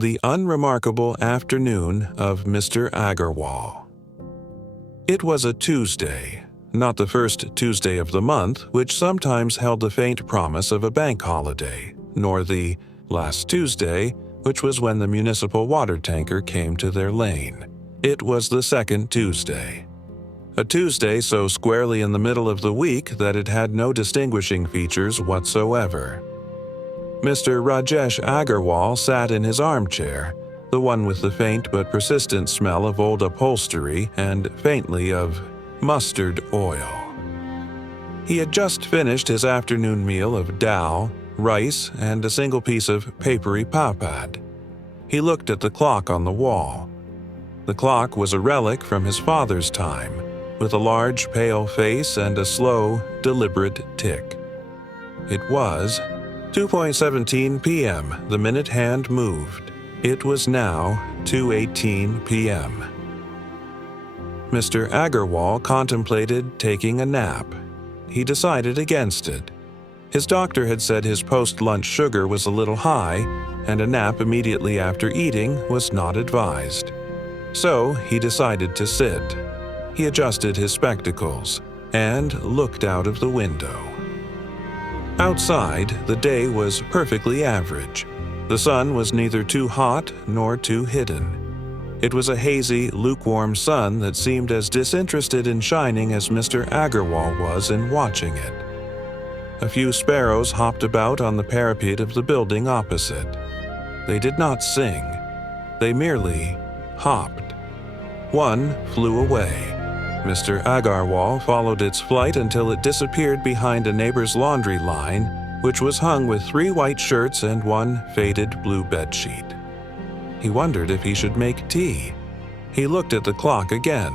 The Unremarkable Afternoon of Mr. Agarwal. It was a Tuesday, not the first Tuesday of the month, which sometimes held the faint promise of a bank holiday, nor the last Tuesday, which was when the municipal water tanker came to their lane. It was the second Tuesday. A Tuesday so squarely in the middle of the week that it had no distinguishing features whatsoever. Mr. Rajesh Agarwal sat in his armchair, the one with the faint but persistent smell of old upholstery and faintly of mustard oil. He had just finished his afternoon meal of dal, rice, and a single piece of papery papad. He looked at the clock on the wall. The clock was a relic from his father's time, with a large pale face and a slow, deliberate tick. It was 2:17 p.m. The minute hand moved. It was now 2:18 p.m. Mr. Agarwal contemplated taking a nap. He decided against it. His doctor had said his post-lunch sugar was a little high, and a nap immediately after eating was not advised. So he decided to sit. He adjusted his spectacles and looked out of the window. Outside, the day was perfectly average. The sun was neither too hot nor too hidden. It was a hazy, lukewarm sun that seemed as disinterested in shining as Mr. Agarwal was in watching it. A few sparrows hopped about on the parapet of the building opposite. They did not sing. They merely hopped. One flew away. Mr. Agarwal followed its flight until it disappeared behind a neighbor's laundry line, which was hung with 3 white shirts and 1 faded blue bedsheet. He wondered if he should make tea. He looked at the clock again.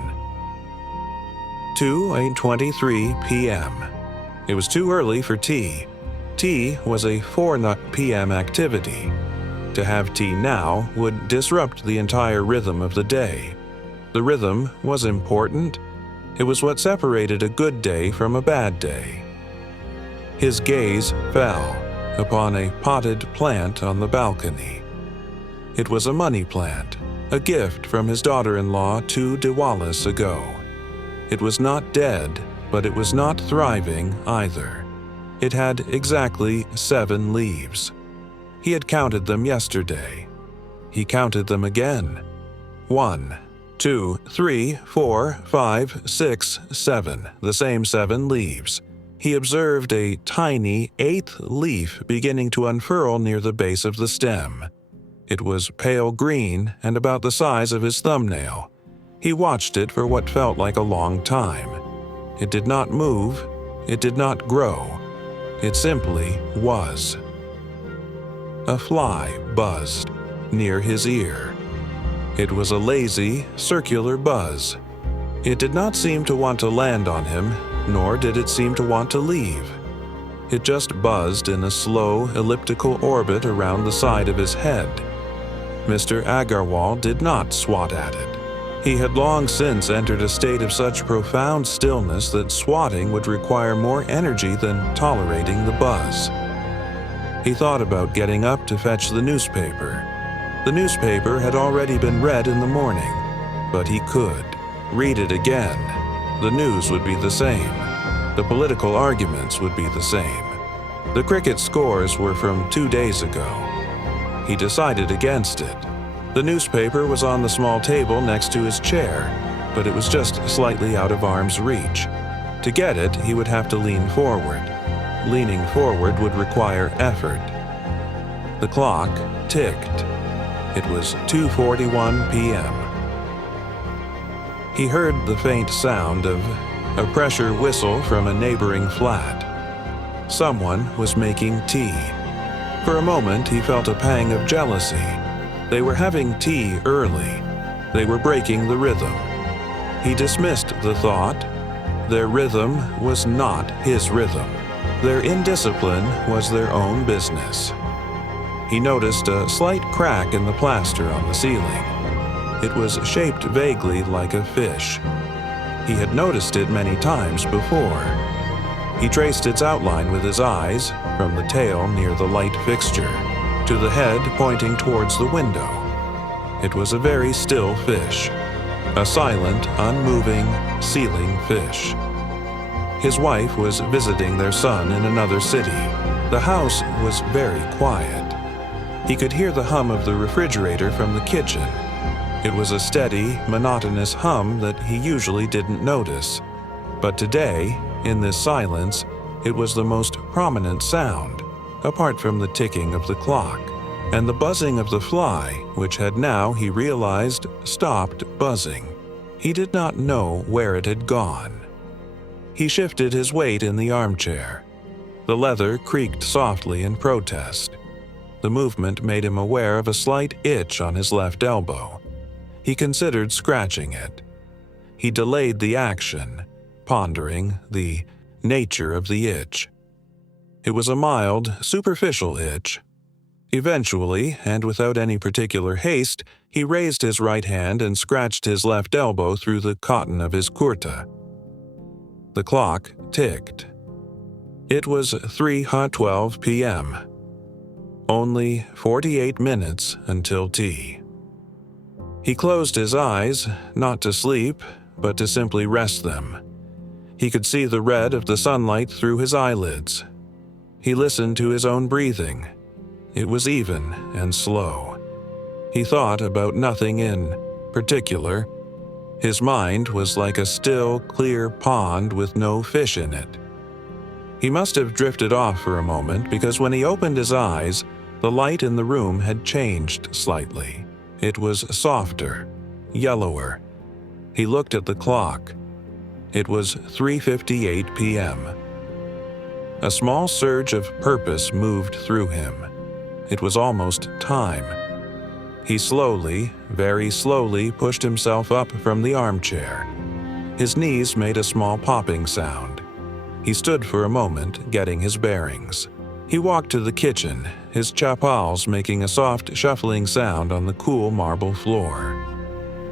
2:23 p.m. It was too early for tea. Tea was a 4 p.m. activity. To have tea now would disrupt the entire rhythm of the day. The rhythm was important. It was what separated a good day from a bad day. His gaze fell upon a potted plant on the balcony. It was a money plant, a gift from his daughter-in-law 2 Diwalis ago. It was not dead, but it was not thriving either. It had exactly 7 leaves. He had counted them yesterday. He counted them again. 1, 2, 3, 4, 5, 6, 7, the same 7 leaves. He observed a tiny 8th leaf beginning to unfurl near the base of the stem. It was pale green and about the size of his thumbnail. He watched it for what felt like a long time. It did not move. It did not grow. It simply was. A fly buzzed near his ear. It was a lazy, circular buzz. It did not seem to want to land on him, nor did it seem to want to leave. It just buzzed in a slow, elliptical orbit around the side of his head. Mr. Agarwal did not swat at it. He had long since entered a state of such profound stillness that swatting would require more energy than tolerating the buzz. He thought about getting up to fetch the newspaper. The newspaper had already been read in the morning, but he could read it again. The news would be the same. The political arguments would be the same. The cricket scores were from 2 days ago. He decided against it. The newspaper was on the small table next to his chair, but it was just slightly out of arm's reach. To get it, he would have to lean forward. Leaning forward would require effort. The clock ticked. It was 2:41 p.m. He heard the faint sound of a pressure whistle from a neighboring flat. Someone was making tea. For a moment, he felt a pang of jealousy. They were having tea early. They were breaking the rhythm. He dismissed the thought. Their rhythm was not his rhythm. Their indiscipline was their own business. He noticed a slight crack in the plaster on the ceiling. It was shaped vaguely like a fish. He had noticed it many times before. He traced its outline with his eyes from the tail near the light fixture. to the head pointing towards the window. It was a very still fish, a silent, unmoving, sealing fish. His wife was visiting their son in another city. The house was very quiet. He could hear the hum of the refrigerator from the kitchen. It was a steady, monotonous hum that he usually didn't notice. But today, in this silence, it was the most prominent sound, apart from the ticking of the clock, and the buzzing of the fly, which had now, he realized, stopped buzzing. He did not know where it had gone. He shifted his weight in the armchair. The leather creaked softly in protest. The movement made him aware of a slight itch on his left elbow. He considered scratching it. He delayed the action, pondering the nature of the itch. It was a mild, superficial itch. Eventually, and without any particular haste, he raised his right hand and scratched his left elbow through the cotton of his kurta. The clock ticked. It was 3:12 p.m. Only 48 minutes until tea. He closed his eyes, not to sleep, but to simply rest them. He could see the red of the sunlight through his eyelids. He listened to his own breathing. It was even and slow. He thought about nothing in particular. His mind was like a still, clear pond with no fish in it. He must have drifted off for a moment because when he opened his eyes, the light in the room had changed slightly. It was softer, yellower. He looked at the clock. It was 3:58 p.m. A small surge of purpose moved through him. It was almost time. He slowly, very slowly pushed himself up from the armchair. His knees made a small popping sound. He stood for a moment, getting his bearings. He walked to the kitchen, his chapals making a soft, shuffling sound on the cool marble floor.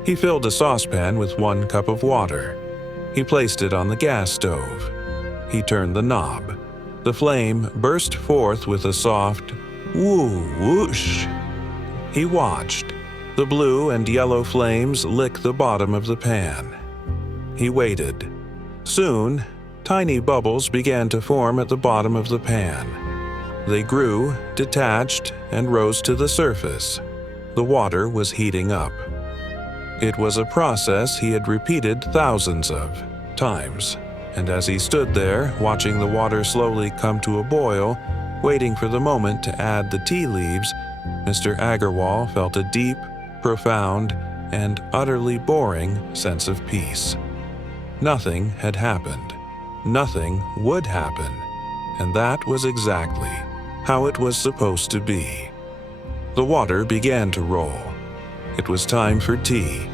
He filled a saucepan with 1 cup of water. He placed it on the gas stove. He turned the knob. The flame burst forth with a soft whoosh. He watched. The blue and yellow flames lick the bottom of the pan. He waited. Soon, tiny bubbles began to form at the bottom of the pan. They grew, detached, and rose to the surface. The water was heating up. It was a process he had repeated thousands of times, and as he stood there, watching the water slowly come to a boil, waiting for the moment to add the tea leaves, Mr. Agarwal felt a deep, profound, and utterly boring sense of peace. Nothing had happened. Nothing would happen, and that was exactly how it was supposed to be. The water began to roll. It was time for tea.